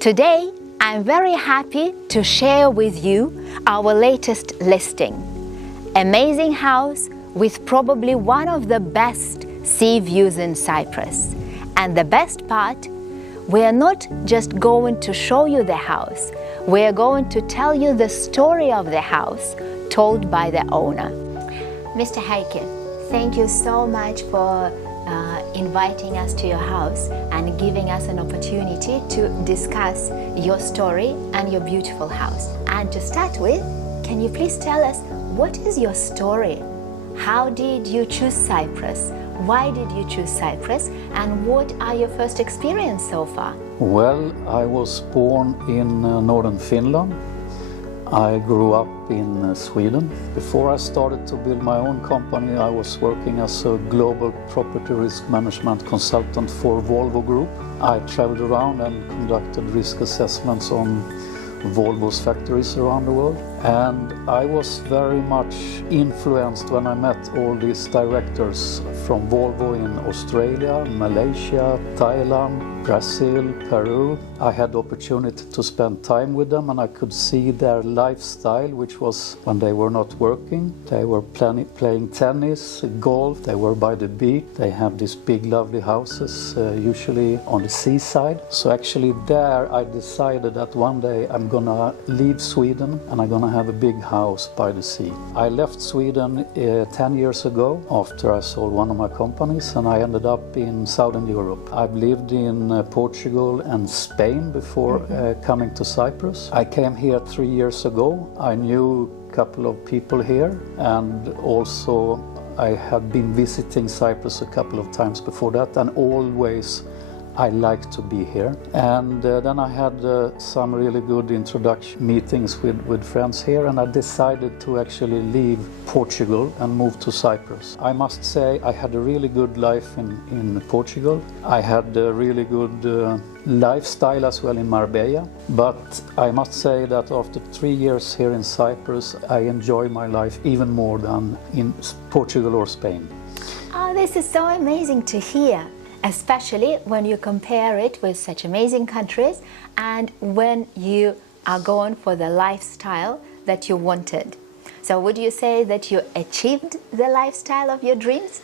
Today, I'm very happy to share with you our latest listing. Amazing house with probably one of the best sea views in Cyprus. And the best part, we are not just going to show you the house, we are going to tell you the story of the house told by the owner. Mr. Heike, thank you so much for inviting us to your house and giving us an opportunity to discuss your story and your beautiful house. And to start with, can you please tell us, what is your story? How did you choose Cyprus? Why did you choose Cyprus? And what are your first experience so far? Well, I was born in northern Finland. I grew up in Sweden. Before I started to build my own company, I was working as a global property risk management consultant for Volvo Group. I traveled around and conducted risk assessments on Volvo's factories around the world. And I was very much influenced when I met all these directors from Volvo in Australia, Malaysia, Thailand, Brazil, Peru. I had the opportunity to spend time with them, and I could see their lifestyle, which was when they were not working. They were playing tennis, golf, they were by the beach. They have these big lovely houses, usually on the seaside. So actually there I decided that one day I'm gonna leave Sweden and I'm gonna have a big house by the sea. I left Sweden 10 years ago after I sold one of my companies, and I ended up in Southern Europe. I've lived in Portugal and Spain before coming to Cyprus. I came here 3 years ago. I knew a couple of people here, and also I had been visiting Cyprus a couple of times before that, and always I like to be here. And then I had some really good introduction meetings with friends here, and I decided to actually leave Portugal and move to Cyprus. I must say I had a really good life in Portugal. I had a really good lifestyle as well in Marbella, but I must say that after 3 years here in Cyprus, I enjoy my life even more than in Portugal or Spain. Oh, this is so amazing to hear, especially when you compare it with such amazing countries and when you are going for the lifestyle that you wanted. So would you say that you achieved the lifestyle of your dreams?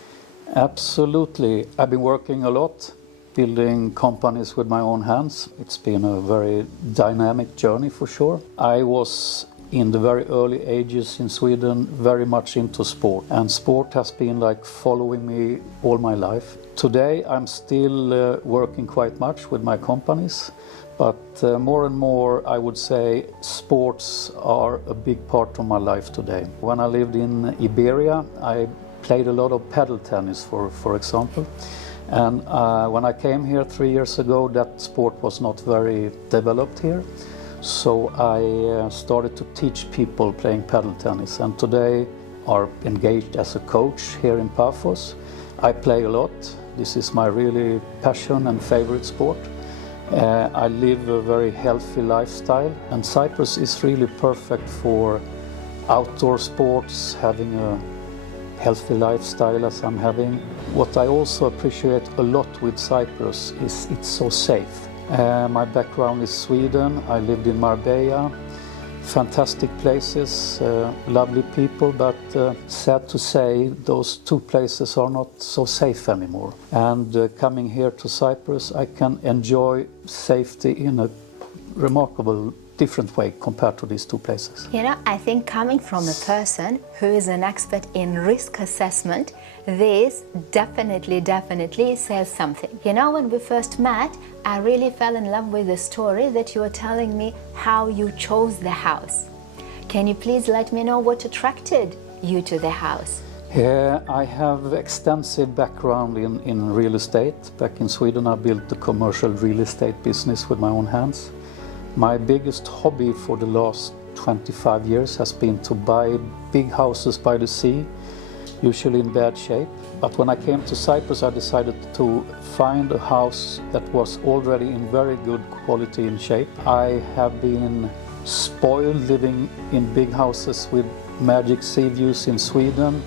Absolutely. I've been working a lot, building companies with my own hands. It's been a very dynamic journey for sure. I was in the very early ages in Sweden very much into sport, and sport has been like following me all my life. Today I'm still working quite much with my companies, but more and more I would say sports are a big part of my life today. When I lived in Iberia, I played a lot of paddle tennis for example. And when I came here 3 years ago, that sport was not very developed here. So I started to teach people playing paddle tennis, and today are engaged as a coach here in Pafos. I play a lot. This is my really passion and favorite sport. I live a very healthy lifestyle, and Cyprus is really perfect for outdoor sports, having a healthy lifestyle as I'm having. What I also appreciate a lot with Cyprus is it's so safe. My background is Sweden. I lived in Marbella. Fantastic places, lovely people, but sad to say those two places are not so safe anymore. And coming here to Cyprus, I can enjoy safety in a remarkable different way compared to these two places. You know, I think coming from a person who is an expert in risk assessment, this definitely says something. You know, when we first met, I really fell in love with the story that you were telling me how you chose the house. Can you please let me know what attracted you to the house? Yeah, I have extensive background in real estate. Back in Sweden, I built the commercial real estate business with my own hands. My biggest hobby for the last 25 years has been to buy big houses by the sea, usually in bad shape. But when I came to Cyprus, I decided to find a house that was already in very good quality and shape. I have been spoiled living in big houses with magic sea views in Sweden,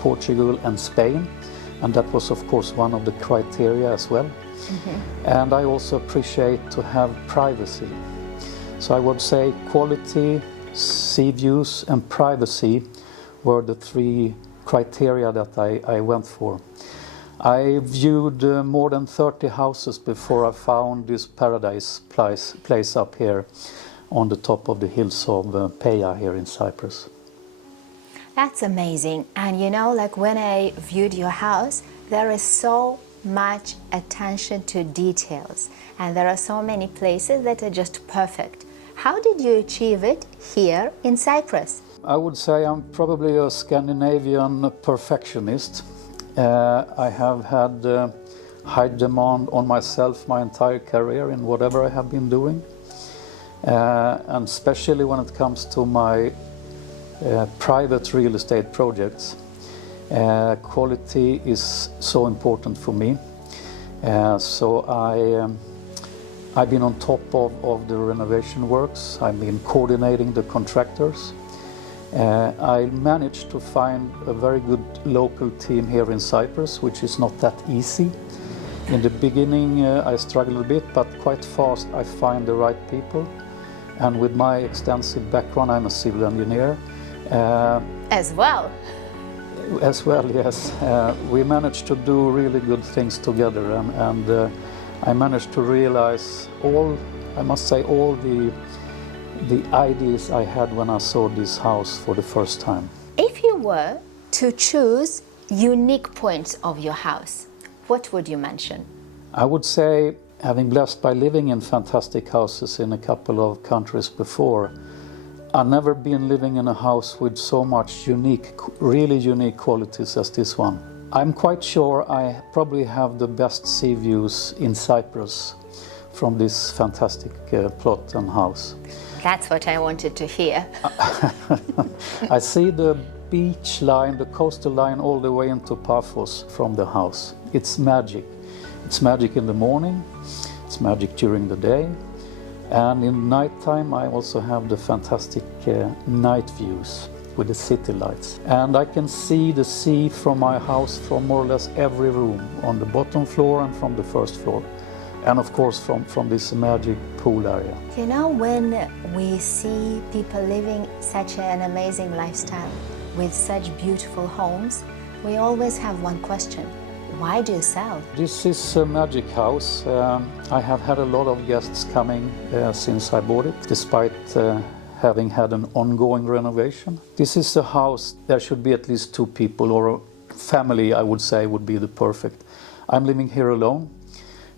Portugal and Spain. and that was of course one of the criteria as well. And I also appreciate to have privacy. So I would say quality, sea views and privacy were the three criteria that I went for. I viewed more than 30 houses before I found this paradise place up here on the top of the hills of Peyia here in Cyprus. That's amazing. And you know, like when I viewed your house, there is so much attention to details, and there are so many places that are just perfect. How did you achieve it here in Cyprus? I would say I'm probably a Scandinavian perfectionist. I have had high demand on myself my entire career in whatever I have been doing. And especially when it comes to my private real estate projects. Quality is so important for me. So I've been on top of the renovation works. I've been coordinating the contractors. I managed to find a very good local team here in Cyprus, which is not that easy. In the beginning I struggled a bit, but quite fast I find the right people. And with my extensive background, I'm a civil engineer. As well? As well, yes. We managed to do really good things together, and I managed to realize all the ideas I had when I saw this house for the first time. If you were to choose unique points of your house, what would you mention? I would say, having blessed by living in fantastic houses in a couple of countries before, I've never been living in a house with so much really unique qualities as this one. I'm quite sure I probably have the best sea views in Cyprus from this fantastic plot and house. That's what I wanted to hear. I see the beach line, the coastal line all the way into Pafos from the house. It's magic. It's magic in the morning, it's magic during the day, and in nighttime I also have the fantastic night views with the city lights. And I can see the sea from my house from more or less every room, on the bottom floor and from the first floor. And of course from this magic pool area. You know, when we see people living such an amazing lifestyle with such beautiful homes, we always have one question. Why do you sell? This is a magic house. I have had a lot of guests coming since I bought it, despite having had an ongoing renovation. This is a house, there should be at least 2 people, or a family I would say would be the perfect. I'm living here alone.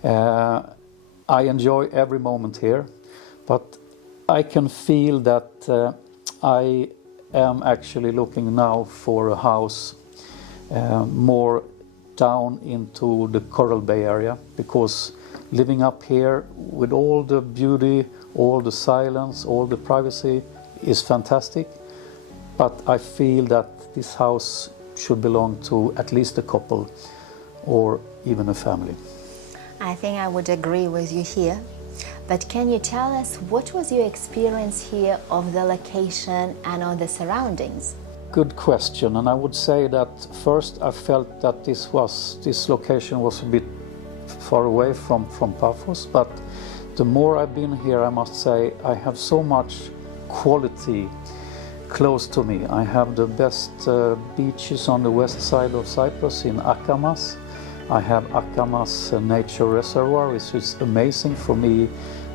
I enjoy every moment here, but I can feel that I am actually looking now for a house more down into the Coral Bay area, because living up here with all the beauty, all the silence, all the privacy is fantastic, but I feel that this house should belong to at least a couple or even a family. I think I would agree with you here, but can you tell us what was your experience here of the location and of the surroundings? Good question, and I would say that first I felt that this location was a bit far away from Pafos, but the more I've been here, I must say I have so much quality close to me. I have the best beaches on the west side of Cyprus in Akamas. I have Akamas Nature Reservoir, which is amazing for me,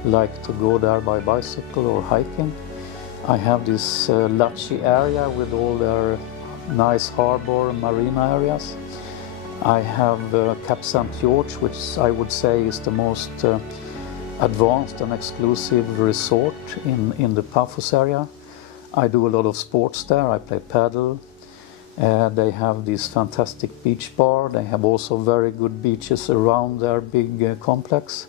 like to go there by bicycle or hiking. I have this Lachi area with all their nice harbor and marina areas. I have Cap St. George, which I would say is the most advanced and exclusive resort in the Pafos area. I do a lot of sports there. I play paddle. They have this fantastic beach bar. They have also very good beaches around their big complex.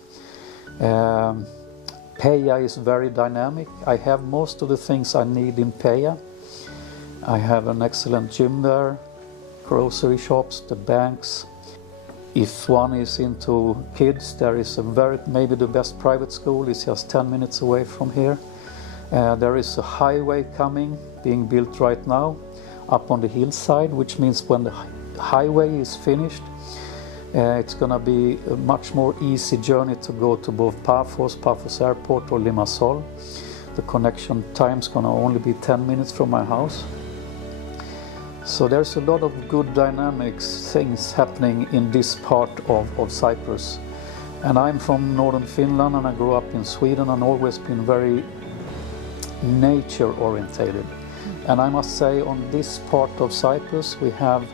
Peyia is very dynamic. I have most of the things I need in Peyia. I have an excellent gym there, grocery shops, the banks. If one is into kids, there is maybe the best private school is just 10 minutes away from here. There is a highway being built right now, up on the hillside, which means when the highway is finished. It's going to be a much more easy journey to go to both Pafos Airport or Limassol. The connection time is going to only be 10 minutes from my house. So there's a lot of good dynamics, things happening in this part of Cyprus. And I'm from northern Finland, and I grew up in Sweden and always been very nature orientated. And I must say, on this part of Cyprus we have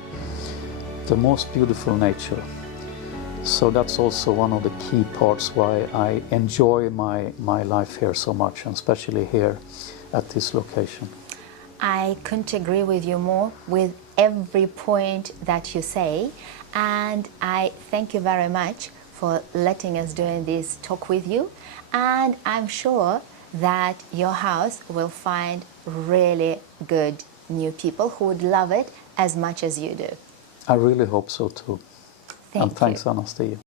the most beautiful nature. So that's also one of the key parts why I enjoy my life here so much, and especially here at this location. I couldn't agree with you more with every point that you say, and I thank you very much for letting us doing this talk with you, and I'm sure that your house will find really good new people who would love it as much as you do. I really hope so too. Thank and thanks, you. Anastasia.